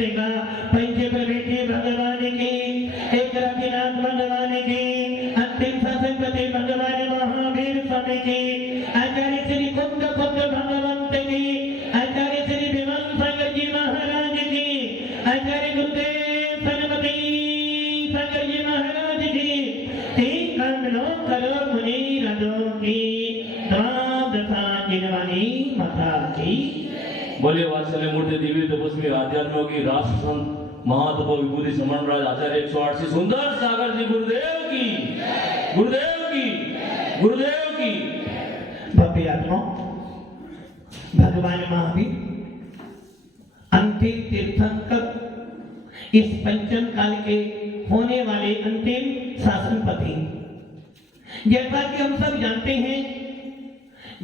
देगा। पंच प्रवेशी भगवान की, एक रघुनाथ भगवान की, अंतिम शासनपति भगवान महावीर स्वामी की, आचार्य श्री कुंद भगवंत की, आचार्य श्री विमल सागर जी महाराज की, आचार्य गुरुदेव सनपति सागर जी महाराज की, 3 करोड़ मुनि राजों की, माता की। बोले वात्सल्य मूर्ति दिव्य तपस्वी आध्यात्मों की राष्ट्र संत महातपो विभूति समन्वय आचार्य 108 से सुंदर सागर जी गुरुदेव की, गुरुदेव की, गुरुदेव की। भव्य आत्मा भगवान महावीर अंतिम तीर्थंकर, इस पंचम काल के होने वाले अंतिम शासनपति। जैसा कि हम सब जानते हैं,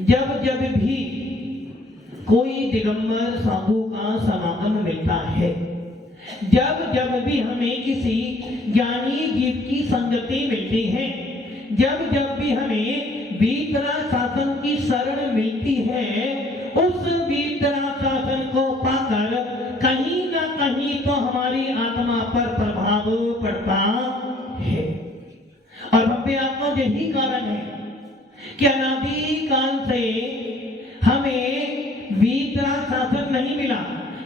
जब जब भी कोई दिगंबर साधु का समागम मिलता है, जब जब भी हमें किसी ज्ञानी जीव की संगति मिलती है, जब जब भी हमें वीतरा शासन की शरण मिलती है, उस वीतरा शासन को पाकर कहीं ना कहीं तो हमारी आत्मा पर प्रभाव पड़ता है। और भव्य आत्मा यही कारण है कि अनादि काल से हमें वीतरा शासन नहीं मिला,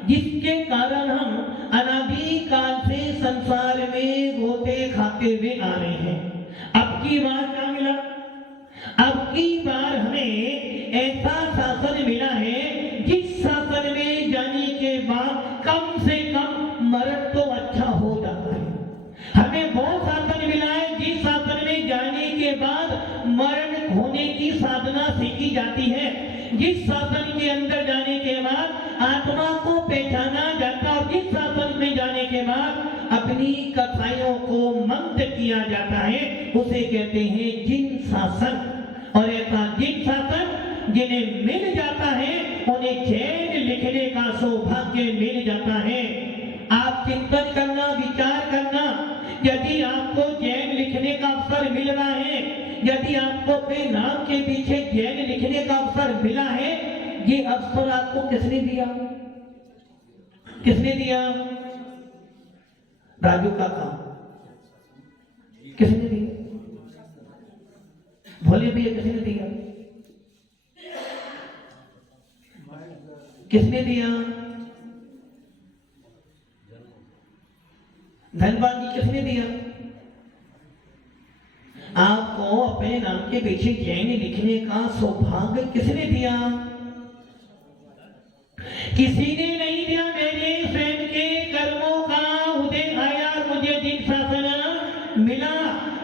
जिसके कारण हम अनादि काल से संसार में गोते खाते हुए आ रहे हैं। अब की बार क्या मिला? अब की बार हमें ऐसा शासन मिला है जिस शासन में जाने के बाद कम से कम मरण तो अच्छा हो जाता है। हमें वो शासन मिला है जिस शासन में जाने के बाद मरण होने की साधना सीखी जाती है, जिस शासन के अंदर जाने के बाद आत्मा को पहचाना जाता है, जिस शासन में जाने के बाद अपनी कथाओं को मंद किया जाता है, उसे कहते हैं जिन शासन। और ऐसा जिन शासन जिन्हें मिल जाता है, उन्हें जैन लिखने का सौभाग्य मिल जाता है। आप चिंतन करना, विचार करना, यदि आपको जैन लिखने का अवसर मिल रहा है, यदि आपको अपने नाम के पीछे जैन लिखने का अवसर मिला है, ये अवसर आपको किसने दिया? किसने दिया? राजू काका किसने दिया? भोले भैया किसने दिया? किसने दिया? धनबाद जी किसने दिया? आपको अपने नाम के पीछे जैन लिखने का सौभाग्य किसने दिया? किसी ने नहीं दिया। मेरे स्वयं के कर्मों का उदय आया, मुझे जिन शासन मिला,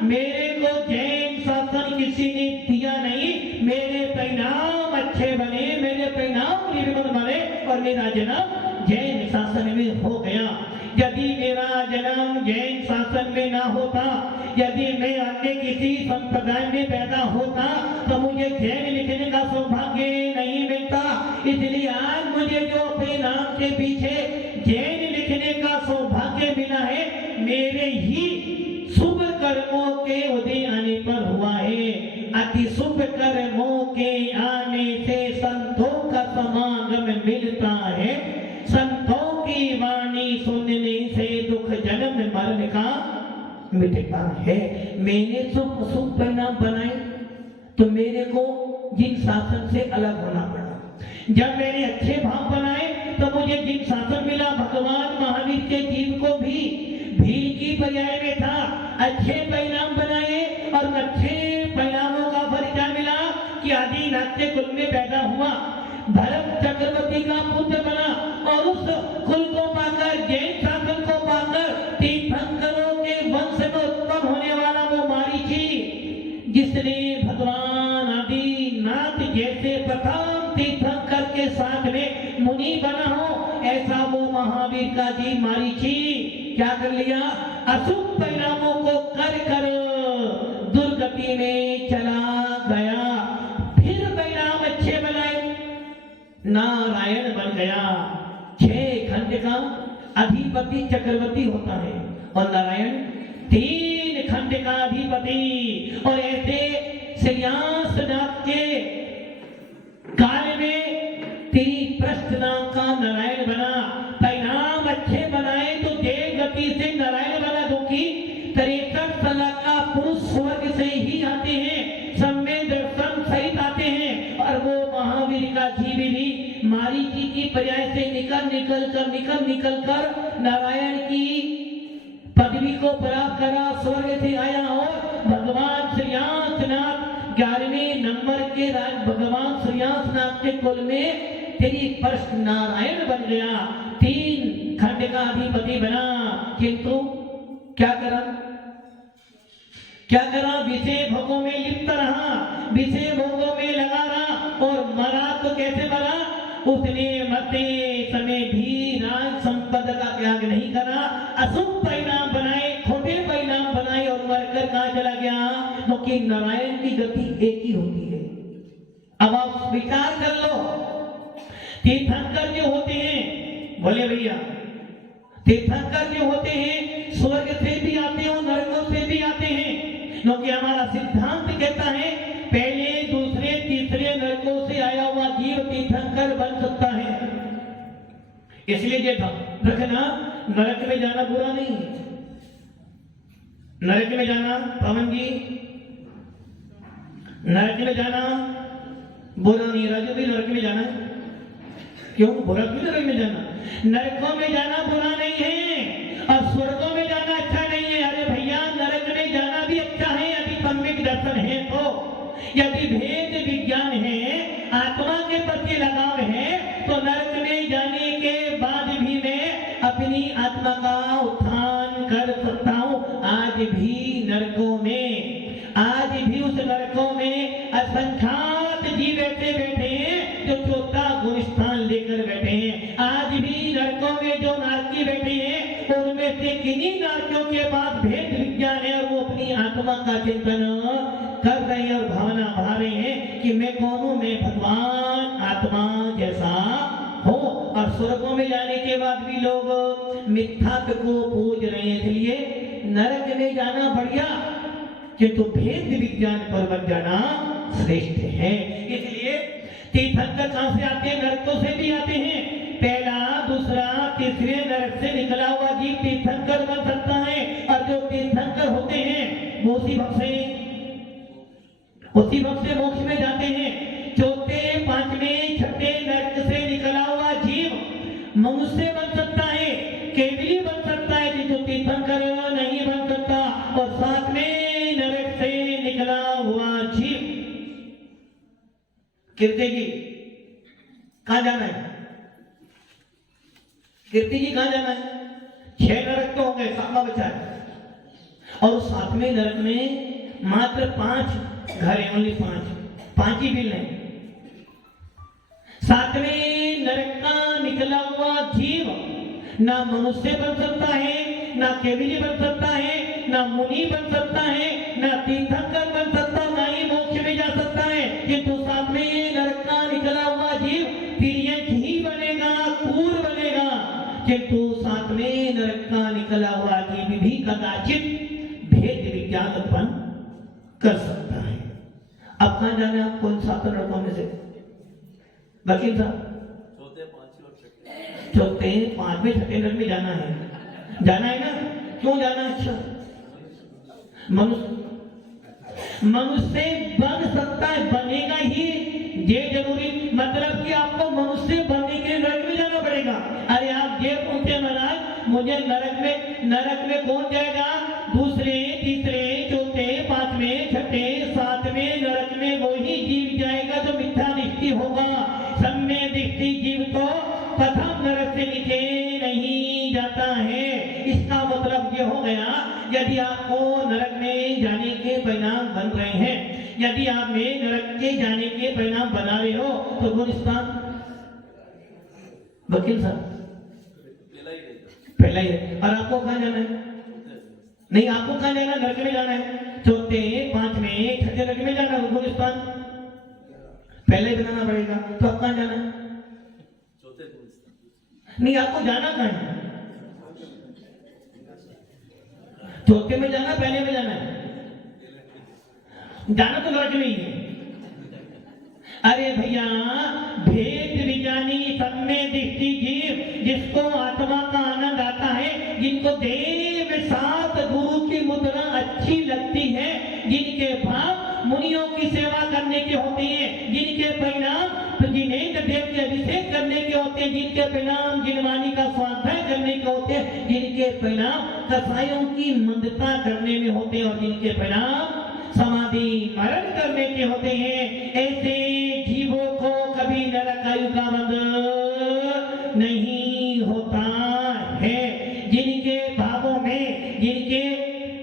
मेरे को जैन शासन किसी ने दिया नहीं। मेरे परिणाम अच्छे बने, मेरे परिणाम निर्मल बने और मेरा जन्म जैन शासन में हो गया। यदि मेरा जन्म जैन शासन में ना होता, यदि मैं अन्य किसी संप्रदाय में पैदा होता, तो मुझे जैन लिखने का सौभाग्य नहीं मिलता। इसलिए आज मुझे जो अपने नाम के पीछे जैन लिखने का सौभाग्य मिला है, मेरे ही शुभ कर्मों के उदय आने पर हुआ है। अति शुभ कर्मों के आने से संतों का समागम मिलता है। संतों की वाणी सुनने से दुख जन्म मरण का मिटता है। मैंने शुभ अशुभ परिणाम बनाए तो मेरे को जिन शासन से अलग होना पड़ा। जब मैंने अच्छे भाव बनाए तो मुझे जिन शासन मिला, भगवान महावीर के जीव को भी भील की पर्याय में था। अच्छे परिणाम बनाए और अच्छे परिणामों का फल क्या मिला कि आदि नाट्य कुल में पैदा हुआ, भरत चक्रवर्ती का पुत्र बना और उस कुल को पाकर, जैन शासन को पाकर, तीर्थंकरों के वंश में उत्पन्न होने वाला वो मारीची, जिसने भगवान आदिनाथ जैसे प्रथम तीर्थंकर के साथ में मुनि बना हो, ऐसा वो महावीर का जी मारीची क्या कर लिया? अशुभ परिणामों को कर कर दुर्गति में चला गया। फिर परिणाम अच्छे बनाए, नारायण बन गया। 6 खंड का अधिपति चक्रवर्ती होता है और नारायण 3 खंड का अधिपति। और ऐसे श्रेयांसनाथ के काल में 3 प्रस्थ नाम का नारायण बना। परिणाम अच्छे बना गति से नारायण बना दुखी 63 साल का पुरुष स्वर्ग से ही आते हैं, सम्य दर्शन सहित आते हैं, और वो महावीर का जीव भी मारीची की पर्याय से निकल कर नारायण की पदवी को प्राप्त करा, स्वर्ग से आया और भगवान श्रीयांशनाथ 11वें नंबर के राज भगवान श्रीयांशनाथ के कुल में तेरी पर्ष नारायण बन गया, 3 खंड का अधिपति बना। किंतु क्या करा विषय भोगों में लिप्त रहा, विषय भोगों में लगा रहा, और मरा तो कैसे मरा? उसने मरते समय भी राज संपदा का त्याग नहीं करा, अशुभ परिणाम बनाए, खोटे परिणाम बनाए, और मरकर कहां चला गया? क्योंकि नारायण की गति एक ही होती है। अब आप विचार कर लो, तीर्थंकर जो होते हैं, बोले भैया, तीर्थंकर जो होते हैं स्वर्ग से भी आते हैं और नरकों से भी आते हैं, क्योंकि हमारा सिद्धांत कहता है पहले दूसरे तीसरे नरकों से आया हुआ जीव तीर्थंकर बन सकता है। इसलिए ये रखना, नरक में जाना बुरा नहीं है। नरक में जाना, पवन जी, नरक में जाना बुरा नहीं। राजू भी नरक में जाना है, क्यों बुरा क्यों? नरक में जाना, नरकों में जाना बुरा नहीं है, और स्वर्गों में जाना अच्छा नहीं है। अरे भैया, नरक में जाना भी अच्छा है यदि सम्यक दर्शन है तो, यदि भेद विज्ञान है, आत्मा के प्रति लगाव है, तो नरक में जाने के बाद भी मैं अपनी आत्मा का उत्थान कर सकता हूं। आज भी नरकों उस नरकों में असंख्यात जीव ऐसे बैठे हैं जो चौथा गुण स्थान लेकर बैठे हैं। आज भी नरकों में जो नारकी बैठे हैं, उनमें से किन्हीं नारकियों के पास भेद विज्ञान है, और वो अपनी आत्मा का चिंतन कर रहे हैं और भावना बढ़ा रहे हैं कि मैं कौन हूं, मैं भगवान आत्मा जैसा हो। और स्वर्गों में जाने के बाद भी लोग मिथ्यात्व को पूज रहे हैं। इसलिए नरक में जाना बढ़िया, किंतु भेद विज्ञान पर मत जाना श्रेष्ठ है। इसलिए तीर्थंकर कहां से आते हैं? नरकों से भी आते हैं। पहला, दूसरा, तीसरे नरक से निकला हुआ जीव तीर्थंकर बन सकता है, और जो तीर्थंकर होते हैं वो उसी भक्त से मोक्ष में जाते हैं। चौथे, पांचवें, छठे नरक से निकला हुआ जीव मनुष्य बन सकता है, केवली बन सकता है, जिसको तीर्थंकर नहीं बन सकता। और सातवें नरक से निकला हुआ जीव कीर्ति जी कहां जाना है? कीर्ति जी कहां जाना है? 6 नरक तो हो गए, 7वां बचा है। और 7वें नरक में मात्र 5 घर है, ओनली 5 ही बिल है। 7वें नरक का निकला हुआ जीव ना मनुष्य बन सकता है, ना केवली बन सकता है, ना मुनि बन सकता है, ना तीर्थंकर बन सकता, ना ही मोक्ष में जा सकता है। किंतु 7वें नरक का निकला हुआ जीव तिर्यक ही बनेगा, क्रूर बनेगा। किंतु 7वें नरक का निकला हुआ जीव भी कदाचित भेद विज्ञान उत्पन्न कर सकता है। अब कहां जाना है आपको इन 7 नरकों में से? वकील साहब, चौथे, 5वें, छठे नरक में जाना है ना? क्यों जाना? अच्छा, मनुष्य बन सकता है, बनेगा ही, ये जरूरी मतलब कि आपको मनुष्य बनने के लिए नरक में जाना पड़ेगा। अरे आप ये पूछते महाराज, मुझे नरक में कौन जाएगा? दूसरे, तीसरे, चौथे, 5वें, छठे, 7वें नरक में वही जीव जाएगा जो मिथ्या दृष्टि होगा। सम्य दृष्टि जीव तो प्रथम नरक से नीचे नहीं जाता है। इसका मतलब ये हो गया, यदि आपको नरक में जाने के परिणाम बन रहे हैं, यदि आप में नरक के जाने के परिणाम बना रहे हो, तो गुण स्थान वकील साहब पहला ही है। और आपको कहां जाना है? नहीं, आपको कहां जाना है? नरक में जाना है। चौथे, 5वें, छठे नरक में जाना है। गुण स्थान पहले ही बनाना पड़ेगा। तो आप कहां जाना है? नहीं, आपको जाना कहां है? चौथे में जाना, पहले में जाना है? जाना तो नरक नहीं है। अरे भैया, भेद विज्ञानी सम्य दृष्टि जीव जिसको आत्मा का आनंद आता है, जिनको देव सात गुरु की मुद्रा अच्छी लगती है, जिनके भाव मुनियों की सेवा करने के होते हैं, जिनके परिणाम जिनेन्द्र देव के अभिषेक करने के होते हैं, जिनके परिणाम जिनवानी का स्वाध्याय करने के होते हैं, जिनके परिणाम कसायों की मंदता करने में होते हैं और जिनके परिणाम समाधि मरण करने के होते हैं, ऐसे जीवों को कभी नरकायु का बंध नहीं होता है। जिनके भावों में, जिनके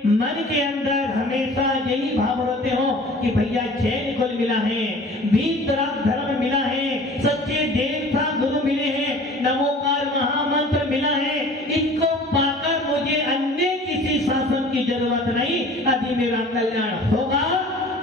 मन के अंदर हमेशा यही भाव रहते हो कि भैया जैन कुल मिला है, वीतराग धर्म मिला है, सच्चे देवता गुरु मिले हैं, नमोकार महामंत्र मिला है, इनको पाकर मुझे अन्य किसी शासन की जरूरत नहीं। यदि मेरा कल्याण होगा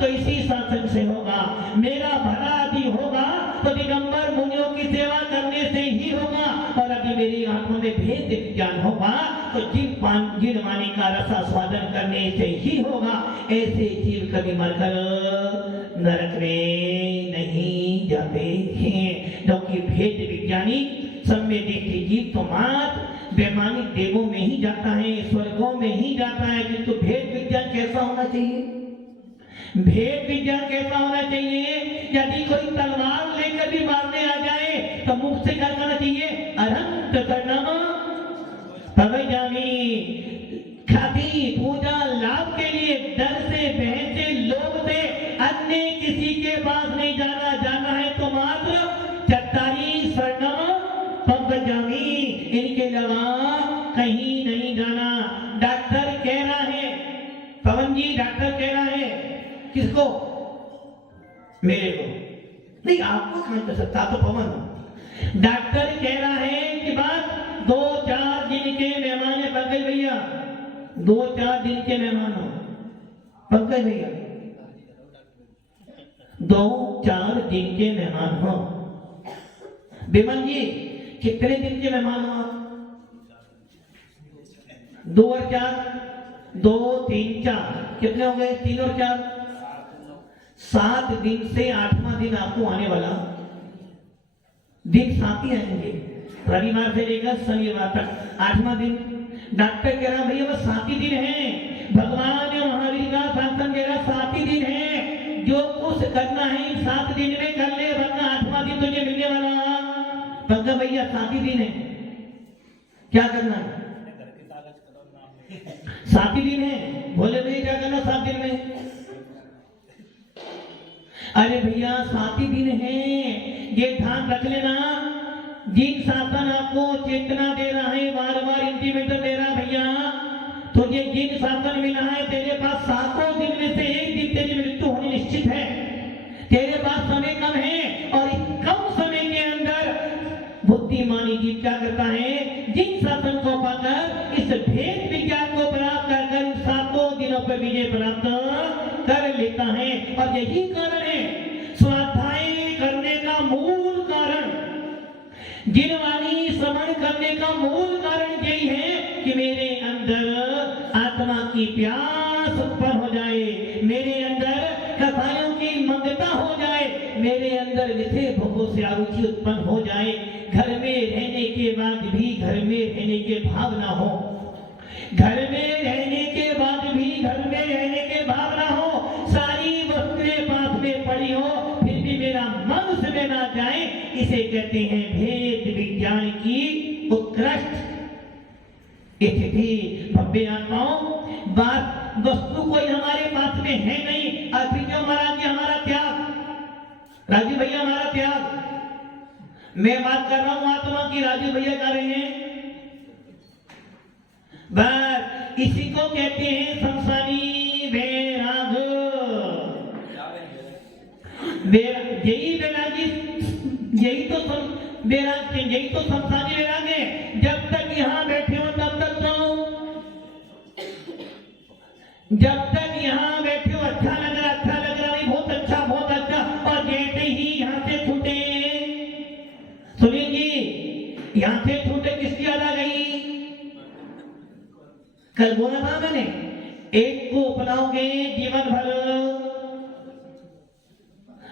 तो इसी शासन से होगा, मेरा भला यदि होगा तो दिगंबर मुनियों की सेवा करने से ही होगा, और यदि मेरी आंखों में भेद ज्ञान होगा तो जिन वाणी का रसा स्वादन करने से ही होगा। ऐसे जीव कभी मरकर नरक में नहीं जाते हैं, क्योंकि भेद विज्ञानी सम्मेदित जीव तो मात्र वैमानिक देवों में ही जाता है, स्वर्गों में ही जाता है। किंतु भेद विज्ञान कैसा होना चाहिए? भेद विज्ञान कैसा होना चाहिए? यदि कोई तलवार लेकर भी मारने आ जाए तो मुख से क्या करना चाहिए? अनंत शरणम भवजामि। खाती पूजा लाभ के लिए डर से, बहस से, लोभ से अन्य किसी के पास नहीं जाना, जाना है तो मात्र चट्टारी शरणम भवजामि, इनके अलावा कहीं नहीं जाना। डॉक्टर कह रहा है, पवन जी डॉक्टर कह रहा है, किसको? मेरे को नहीं, आपको कहां कर सकता, तो पवन। डॉक्टर कह रहा है कि बात 2-4 दिन के मेहमान है पंकज भैया, 2-4 दिन के मेहमान हो पंकज भैया, 2-4 दिन के मेहमान हो। विमल जी कितने दिन के मेहमान हो आप? 2 और 4, 2, 3, 4 कितने हो गए? 3 और 4 7 दिन से 8वां दिन आपको आने वाला दिन साथ ही आएंगे, रविवार से लेकर शनिवार तक 8वां दिन। डॉक्टर कह रहा भैया बस 7 ही दिन है, भगवान महावीर का शासन कह रहा 7 ही दिन है, जो कुछ करना है 7 दिन में कर ले, वरना 8वां दिन तुझे मिलने वाला। पंकज भैया 7 ही दिन है, क्या करना है? 7 ही दिन है। बोले भैया क्या करना 7 दिन में? अरे भैया 7 ही दिन है, ये ध्यान रख लेना। जिन शासन आपको चेतना दे रहा है, बार बार इंटीमेटर दे रहा भैया, तो ये जिन शासन मिला है तेरे पास 7 दिन में से 1 दिन तेरी मृत्यु होनी निश्चित है। तेरे पास समय कम है और इस कम समय के अंदर बुद्धिमानी जीव क्या करता है? जिन शासन को पाकर इस भेद विज्ञान को प्राप्त कर 7 दिनों पर विजय प्राप्त कर लेता है। और यही कारण है स्वाध्याय करने का मूल कारण, जिनवाणी श्रवण करने का मूल कारण यही है कि मेरे अंदर आत्मा की प्यास उत्पन्न हो जाए, मेरे अंदर कथाओं की मंदता हो जाए, मेरे अंदर विषय भोगों से अरुचि उत्पन्न हो जाए, घर में रहने के बाद भी घर में रहने के भाव ना हो, घर में रहने के बाद भी घर में रहने के भाव ना हो, सारी वस्तुएं पास में पड़ी हो फिर भी मेरा मन उसमें ना जाए, इसे कहते हैं भेद विज्ञान की उत्कृष्ट स्थिति। भव्य आत्माओं, बात वस्तु कोई हमारे पास में है नहीं, अभी जो महाराज जी हमारा त्याग, राजीव भैया हमारा त्याग, मैं बात कर रहा हूं आत्मा की, राजीव भैया कर रहे हैं, बस इसी को कहते हैं संसारी वैराग। यही वैरागी, यही तो वैराग, यही तो संसारी वैराग है। जब तक यहाँ बैठे हो तब तक तो, जब तक यहाँ बैठे हो अच्छा लग रहा, अच्छा लग रहा, नहीं बहुत अच्छा, बहुत अच्छा, और जैसे ही यहाँ से छूटे, सुनील जी यहाँ से छूटे किसकी याद आ गई? कल बोला था मैंने, एक को अपनाओगे जीवन भर,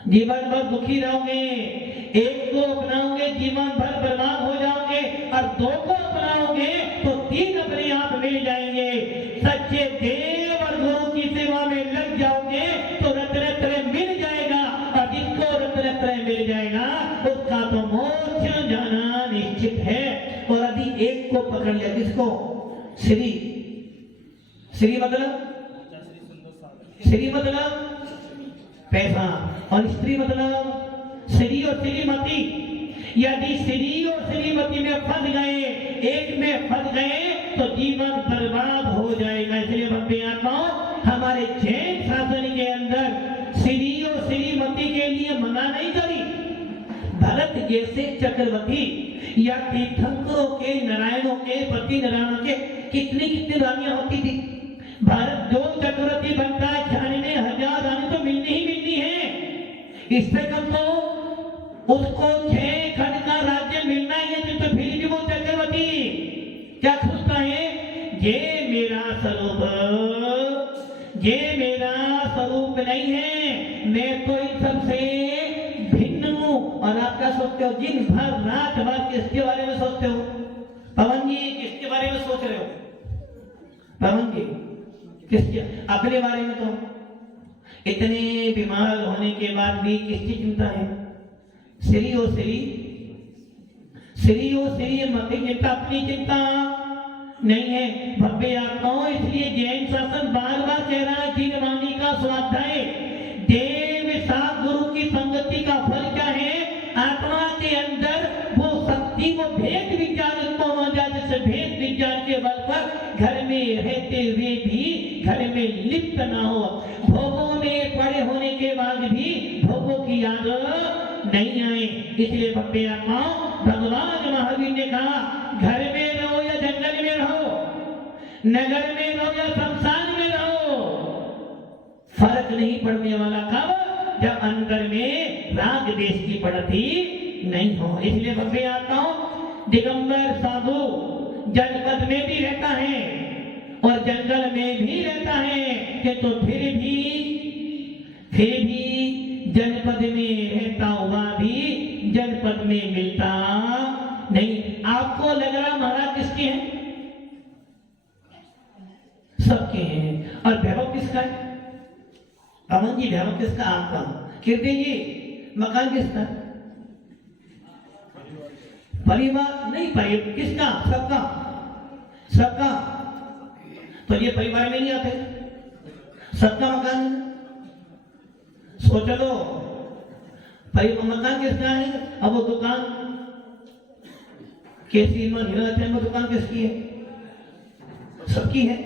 जीवन भर दुखी रहोगे, एक को अपनाओगे जीवन भर बर्बाद हो जाओगे, और 2 को अपनाओगे तो 3 अपने आप है किसको? श्री। श्री मतलब पैसा, और स्त्री मतलब श्री और श्रीमती। यदि श्री और श्रीमती में फंस गए, एक में फंस गए तो जीवन बर्बाद हो जाएगा। इसलिए भव्य आत्माओं, हमारे जैन शासन के अंदर श्री और श्रीमती के लिए मना नहीं करी। भरत जैसे चक्रवर्ती या तीर्थंकरों के, नारायणों के, पति नारायणों के कितनी कितनी रानियां होती थी। भारत जो चक्रवर्ती बनता है, जाने में 1000 रानी तो मिलनी ही मिलनी है। इससे कम तो उसको 6 खंड का राज्य मिलना ही है, तो फिर भी वो चक्रवर्ती क्या सोचता है? ये मेरा स्वरूप नहीं है, मैं तो इन सबसे भिन्न हूं। और आप क्या सोचते हो? दिन भर रात भर किसके बारे में सोचते हो? पवन जी किसके बारे में सोच रहे हो? पवन जी किसके? अपने बारे में। तो इतने बीमार होने के बाद भी किसकी चिंता है? श्री और मती चिंता, अपनी चिंता नहीं है। भव्य आत्माओं, इसलिए जैन शासन बार बार कह रहा है, जिन वाणी का स्वाध्याय, देव साथ गुरु की संगति का फल क्या है? आत्मा के अंदर वो शक्ति, वो भेद विज्ञान उत्पन्न हो जाए, जैसे भेद विज्ञान के बल पर घर में रहते हुए भी घर में लिप्त ना हो, भोगों में पड़े होने के बाद भी भोगों की याद नहीं आए। इसलिए भव्य आत्माओं, भगवान महावीर ने कहा, घर में रहो या जंगल में रहो, नगर में रहो या शमशान में रहो, फर्क नहीं पड़ने वाला। कब? जब अंदर में राग देश की बढ़ती नहीं हो। इसलिए भव्य आत्माओं, दिगंबर साधु जनपद में भी रहता है और जंगल में भी रहता है, कि तो फिर भी जनपद में रहता हुआ भी जनपद में मिलता नहीं। आपको लग रहा महाराज किसके हैं? सबके हैं। और वैभव किसका है? पवन जी वैभव किसका? आपका। कीर्ति जी मकान किसका? परिवार नहीं, परिवार किसका? सबका। तो ये परिवार में नहीं आते, सबका मकान। सोच लो, मकान किसका है? अब वो दुकान कैसी में दुकान किसकी है? सबकी है।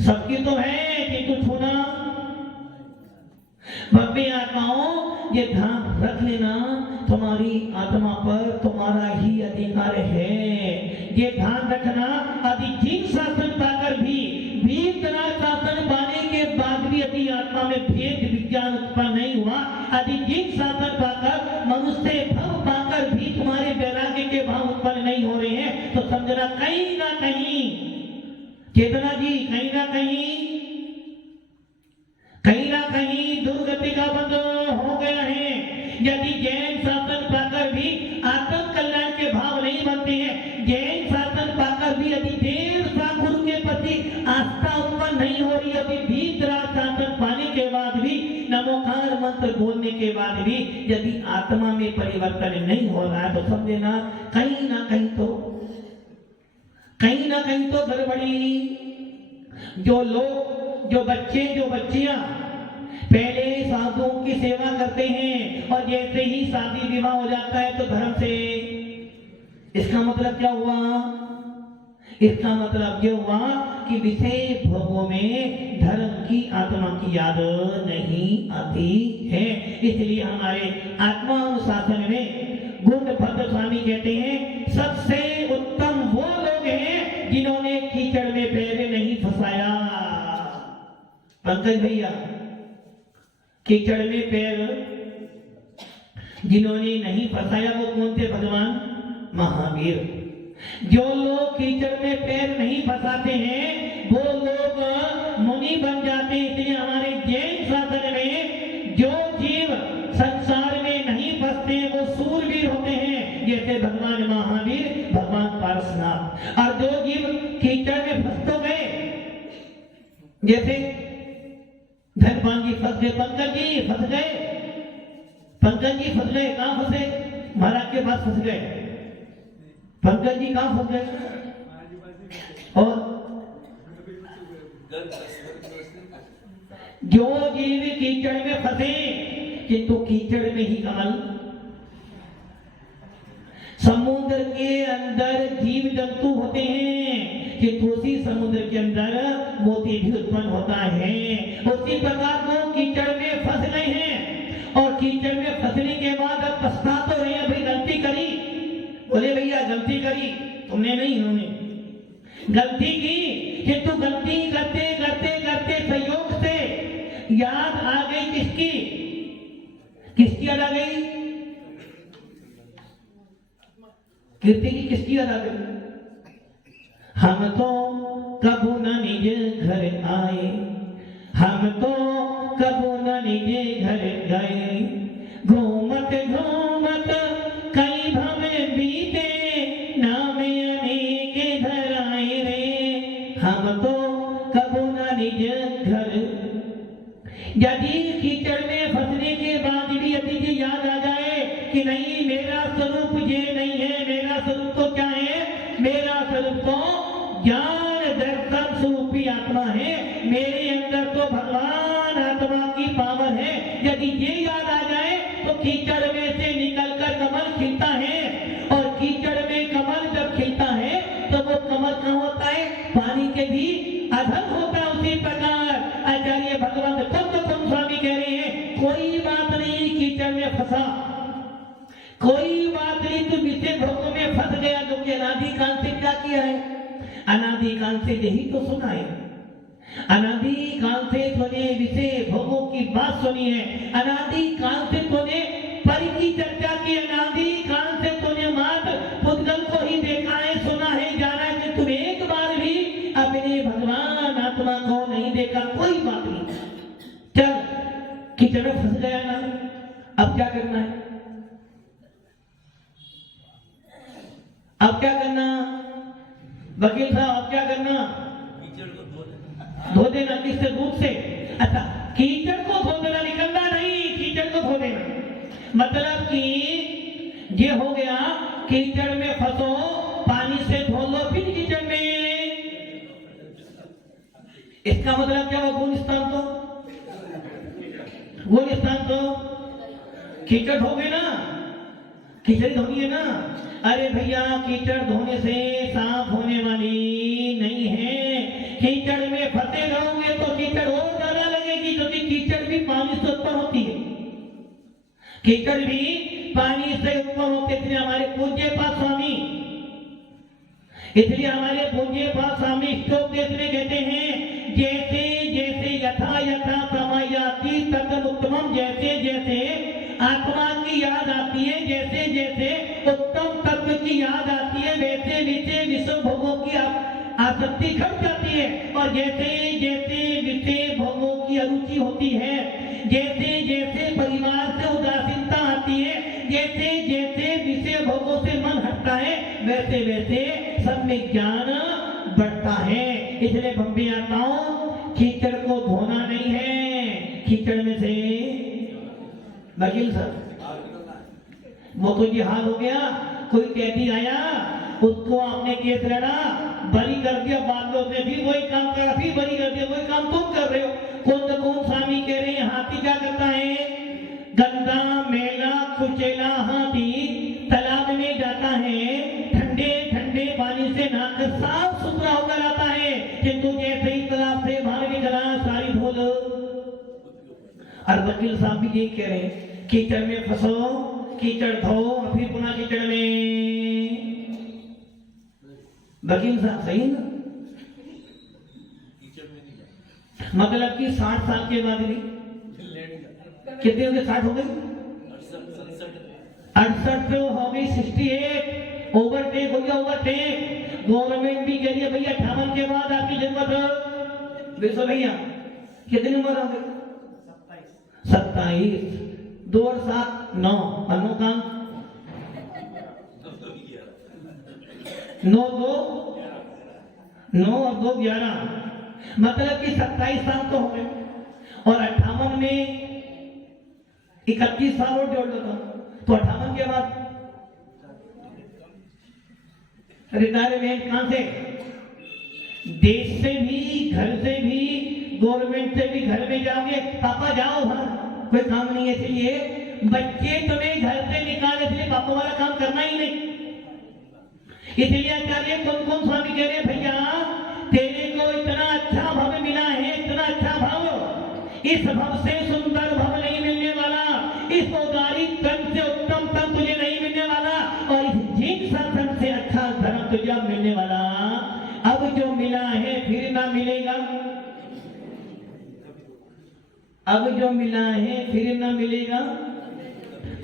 सबकी तो है, किंतु छूना। भव्य आत्माओं, ये ध्यान रख लेना, तुम्हारी आत्मा पर तुम्हारा ही अधिकार है। ये ध्यान रखना, यदि जिन शासन पाकर भी, वीतरा शासन पाने के बाद भी यदि आत्मा में भेद विज्ञान उत्पन्न नहीं हुआ, यदि जिन शासन पाकर, मनुष्य भव पाकर भी तुम्हारे वैराग्य के भाव उत्पन्न नहीं हो रहे हैं, तो समझना कहीं ना कहीं, चेतना जी, कहीं ना कहीं दुर्गति का बंद हो गया है। यदि जैन शासन पाकर भी आत्म कल्याण के भाव नहीं बनते हैं, जैन शासन पाकर भी यदि देव सा गुरु के प्रति आस्था उत्पन्न नहीं हो रही, यदि भीतरा शासन पाने के बाद भी, नमोकार मंत्र बोलने के बाद भी यदि आत्मा में परिवर्तन नहीं हो रहा है, तो समझना कहीं ना कहीं तो गड़बड़ी। जो लोग, जो बच्चे, जो बच्चियां पहले साधुओं की सेवा करते हैं और जैसे ही शादी विवाह हो जाता है तो धर्म से, इसका मतलब क्या हुआ? इसका मतलब ये हुआ कि विषय भोगों में धर्म की, आत्मा की याद नहीं आती है। इसलिए हमारे आत्मा अनुशासन में गुणभद्र स्वामी कहते हैं, सबसे उत्तम वो लोग हैं जिन्होंने कीचड़ में पैर नहीं फंसाया। पंकज भैया, कीचड़ में पैर जिन्होंने नहीं फंसाया वो कौन थे? भगवान महावीर। जो लोग कीचड़ में पैर नहीं फंसाते हैं वो लोग मुनि बन जाते हैं। इसलिए हमारे जैन शासन में जो जीव संसार में नहीं फंसते हैं वो सूरवीर होते हैं, जैसे भगवान महावीर, भगवान पारसनाथ। और जो जीव कीचड़ में फंस तो गए, जैसे धनपाल जी फंस गए, पंकज जी फंस गए, कहां फंसे? महाराज के पास फंस गए। पंकज जी कहां फंस गए? कीचड़ में ही कमल। समुद्र के अंदर जीव जंतु होते हैं कि उसी समुद्र के अंदर मोती भी उत्पन्न होता है। उसी प्रकार वो कीचड़ में फंस गए हैं और कीचड़ में फंसने के बाद अब पछता तो रहे हैं, भाई गलती करी। बोले भैया गलती करी तुमने नहीं, उन्होंने गलती की कि तू गलती करते करते करते संयोग से याद आ गई किसकी, किसकी याद आ गई? कीर्ति की किसकी याद आ गई? हम तो कबू न निज घर आए, हम तो कबू न निज घर गए, घूमत घूमत कई भवे बीते, नाम अनेक धराए रे, हम तो कबू न निज घर। यदि कीचड़ में फंसने के बाद भी यदि ये याद आ जाए कि नहीं मेरा स्वरूप ये नहीं है, मेरा स्वरूप तो क्या है? मेरा स्वरूप तो ज्ञान दर्शन स्वरूपी आत्मा है, मेरे अंदर तो भगवान आत्मा की पावर है। यदि ये याद आ जाए तो कीचड़ में से निकलकर कमल खिलता है, और कीचड़ में कमल जब खिलता है तो वो कमल कहाँ होता है? पानी के भी अधर होता है। उसी प्रकार आचार्य भगवान तत्व स्वामी कह रहे हैं कोई बात नहीं कीचड़ में फंसा, कोई बात नहीं तू विषय भोगों में फंस गया, जो कि अनादिकाल से क्या किया है? अनादिकाल से यही तो सुना है, अनादिकाल से तूने विषय भोगों की बात सुनी है, अनादिकाल से तूने परि की चर्चा की, अनादिकाल से तूने मात्र पुद्गल को ही देखा है, सुना है, जाना है, कि तुम एक बार भी अपने भगवान आत्मा को नहीं देखा। कोई बात नहीं, चल कीचड़ में फंस गया ना, अब क्या करना है? अब क्या करना वकील साहब? अब क्या करना? धो देना। किससे? दूध से। अच्छा, कीचड़ को धो देना, निकलना नहीं, कीचड़ को धो देना। मतलब कि ये हो गया कीचड़ में फंसो, पानी से धो लो, फिर कीचड़ में। इसका मतलब क्या? वो गुलिस्तान तो कीचड़ धोगे ना, कीचड़ धोनी है ना। अरे भैया कीचड़ धोने से साफ होने वाली नहीं है, कीचड़ में फंसे रहोगे तो कीचड़ और ज्यादा लगेगी, क्योंकि कीचड़ भी पानी से उत्पन्न होती है, कीचड़ भी पानी से उत्पन्न होते। इसलिए हमारे पूज्य पाद स्वामी, इसलिए हमारे पूज्य पाद स्वामी स्तोत्र में कहते हैं जैसे जैसे यथा यथा समायाति तद उत्तमम, जैसे जैसे आत्मा की याद आती है, जैसे जैसे उत्तम तत्व की याद आती है, वैसे वैसे विषय भोगों की आसक्ति घट जाती है, और जैसे जैसे विषय भोगों की अरुचि होती है, जैसे जैसे परिवार से उदासीनता आती है, जैसे जैसे विषय भोगों से मन हटता है, वैसे वैसे सब में ज्ञान बढ़ता है। इसलिए बम्बे आता हूं, कीचड़ को धोना नहीं है, कीचड़ में से वकील साहब वो तो ये हाल हो गया, कोई कैदी आया, उसको आपने केस लड़ा, बरी कर दिया, बाद में उसने फिर वही काम करा, फिर बरी कर दिया, वही काम तुम कर रहे हो। कौन स्वामी कह रहे हैं हाथी क्या करता है? गंदा मेला कुचेला हाथी तालाब में जाता है, ठंडे ठंडे पानी से नहाकर साफ सुथरा होकर आता है, किंतु जैसे ही तालाब से बाहर निकला सारी धूल। और वकील साहब भी यही कह रहे हैं कीचड़ में फंसो, कीचड़ धो, फिर पुनः कीचड़ में। वकील साहब सही ना? मतलब कि 60 साल के बाद भी कितने हो गए? 60 हो गए, 68 तो हो गई, 68 ओवरटेक हो गया, ओवरटेक। गवर्नमेंट भी कह रही है भैया 58 के बाद आपकी जरूरत है। वैसे भैया कितनी उम्र हो गई? 27, 2 और 7 9, अनु का 9 और 2 11, मतलब कि 27 साल तो हो गए, और 58 में 31 साल और जोड़ लेता हूं, तो 58 के बाद रिटायरमेंट कहां से? देश से भी, घर से भी, गवर्नमेंट से भी। घर में जाओगे, पापा जाओ, हाँ कोई काम नहीं है, इसलिए बच्चे तुम्हें घर से निकाले, इसलिए पापा वाला काम करना ही नहीं। इसलिए आचार्य कौन कौन स्वामी कह रहे भैया तेरे को इतना अच्छा भव मिला है, इतना अच्छा भव, इस भव से सुंदर भव नहीं मिलने वाला, इस उदारी तन से उत्तम तन तुझे नहीं मिलने वाला, और इस जीन साधन से अच्छा धर्म तुझे मिलने वाला। अब जो मिला है फिर ना मिलेगा, अब जो मिला है फिर ना मिलेगा,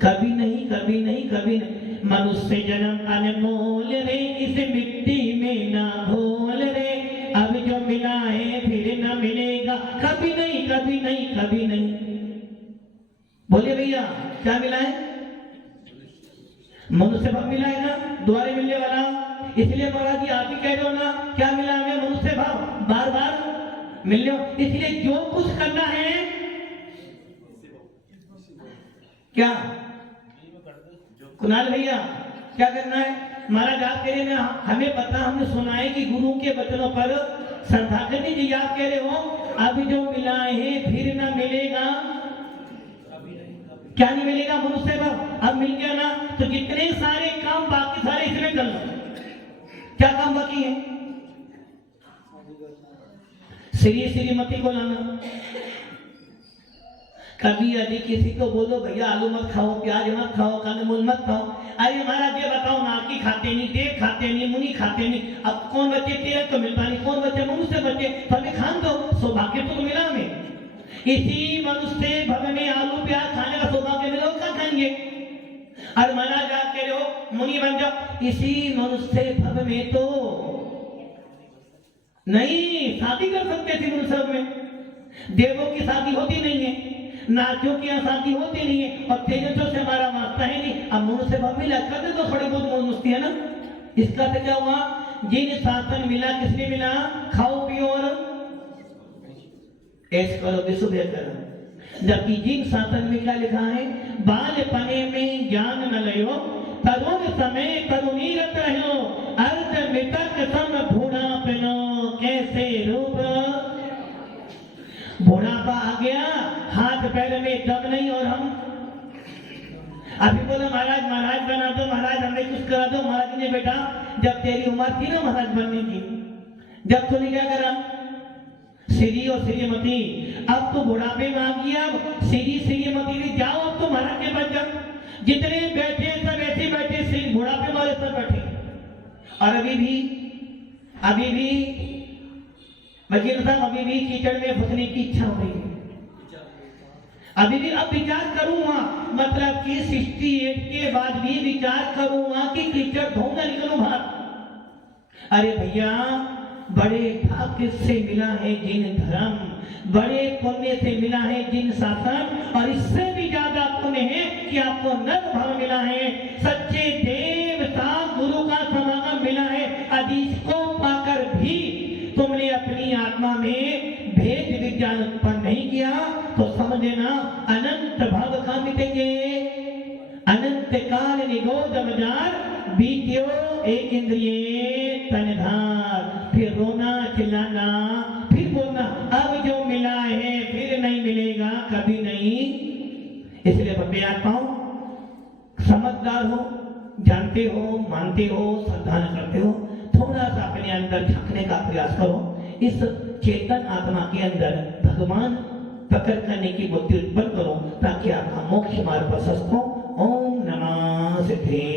कभी नहीं कभी नहीं कभी नहीं। मनुष्य जन्म अनमोल रे, इसे मिट्टी में ना भूल रे, अब जो मिला है फिर ना मिलेगा, कभी नहीं कभी नहीं कभी नहीं। बोलिए भैया क्या मिला है? मनुष्य भाव मिला है ना, दोबारा मिलने वाला। इसलिए महाराज जी आप ही कह रहे हो ना, क्या मिला हमें? मनुष्य भाव, बार बार मिलने। इसलिए जो कुछ करना है क्या कुणाल भैया क्या करना है? महाराज आप कह रहे हैं हमें पता, हमने सुना है कि गुरु के वचनों पर श्रद्धा करनी चाहिए। आप कह रहे हो अब जो मिला है फिर ना मिलेगा, क्या नहीं मिलेगा? मनुष्य भाव। अब मिल गया ना तो जितने सारे काम बाकी सारे इसमें कर लो। क्या काम बाकी है? श्रीमती को लाना। कभी यदि किसी को बोलो भैया आलू मत खाओ, प्याज मत खाओ, कंदमूल मत खाओ, अरे महाराज ये बताओ नाकी खाते नहीं, देख खाते नहीं, मुनी खाते नहीं। अब कौन बच्चे तेरे तो मिलता नहीं, कौन बच्चे मनुष्य बच्चे, पहले खान दो, सौभाग्य तो मिला हमें। इसी मनुष्य भव में आलू प्याज खाने का सौभाग्य मिला, क्या खाएंगे? और महाराज आप कह रहे हो मुनि बन जाओ, इसी मनुष्य भव में तो नहीं शादी कर सकते थे। मनुष्य में देवों की शादी होती नहीं है, नाथियों की यहाँ शादी होती नहीं है, और तेजसों से हमारा वास्ता है नहीं। अब मनुष्य भाव मिला करते तो थोड़ी बहुत मौज मस्ती है ना। इसका तो क्या हुआ? जिन शासन मिला, किसने मिला? खाओ पियो और ऐश करो, विश्व करो। जबकि जिन शासन में क्या लिखा है? बाल पने में ज्ञान न लयो, तरुण समय तरुणीरत रहो, अर्ध मृतक सम बूढ़ापनो कैसे रूप। बुढ़ापा आ गया, हाथ पैर में दम नहीं, और हम अभी बोले महाराज महाराज बना दो, महाराज हमें कुछ करा दो। महाराज ने बेटा जब तेरी उम्र थी ना महाराज बनने की, जब तूने क्या करा? श्री और श्रीमती, अब तो बुढ़ापे में आ गया, श्रीमती ने जाओ अब तो महाराज के बन जाओ। जितने बैठे सब ऐसे बैठे, श्री बुढ़ापे वाले सब बैठे। और अभी भी वकील साहब अभी भी कीचड़ में फंसने की इच्छा हो रही है। अभी भी अब विचार करूंगा, मतलब कि 68 के बाद भी विचार करूंगा कि कीचड़ धोऊंगा, निकलूं बाहर। अरे भैया बड़े भाग्य से मिला है जिन धर्म, बड़े पुण्य से मिला है जिन शासन, और इससे भी ज्यादा पुण्य है कि आपको नर भाव मिला है, सच्चे देवता गुरु का समागम मिला है। आदेश को पाकर भी तुमने अपनी आत्मा में भेद विज्ञान उत्पन्न नहीं किया तो समझ लेना अनंत भाव का मिटेंगे। अनंत काल निगोद मजार बीत्यो एक इंद्रिय तनधार। फिर रोना चिल्लाना, फिर बोलना अब जो मिला है फिर नहीं मिलेगा, कभी नहीं। इसलिए बब्बे आत्माओं समझदार हो, जानते हो, मानते हो, श्रद्धा करते हो, थोड़ा सा अपने अंदर झांकने का प्रयास करो। इस चेतन आत्मा के अंदर भगवान पकड़ करने की बुद्धि उत्पन्न करो, ताकि आपका मोक्ष मार्ग प्रशस्त हो। ओम नमः सिद्धे।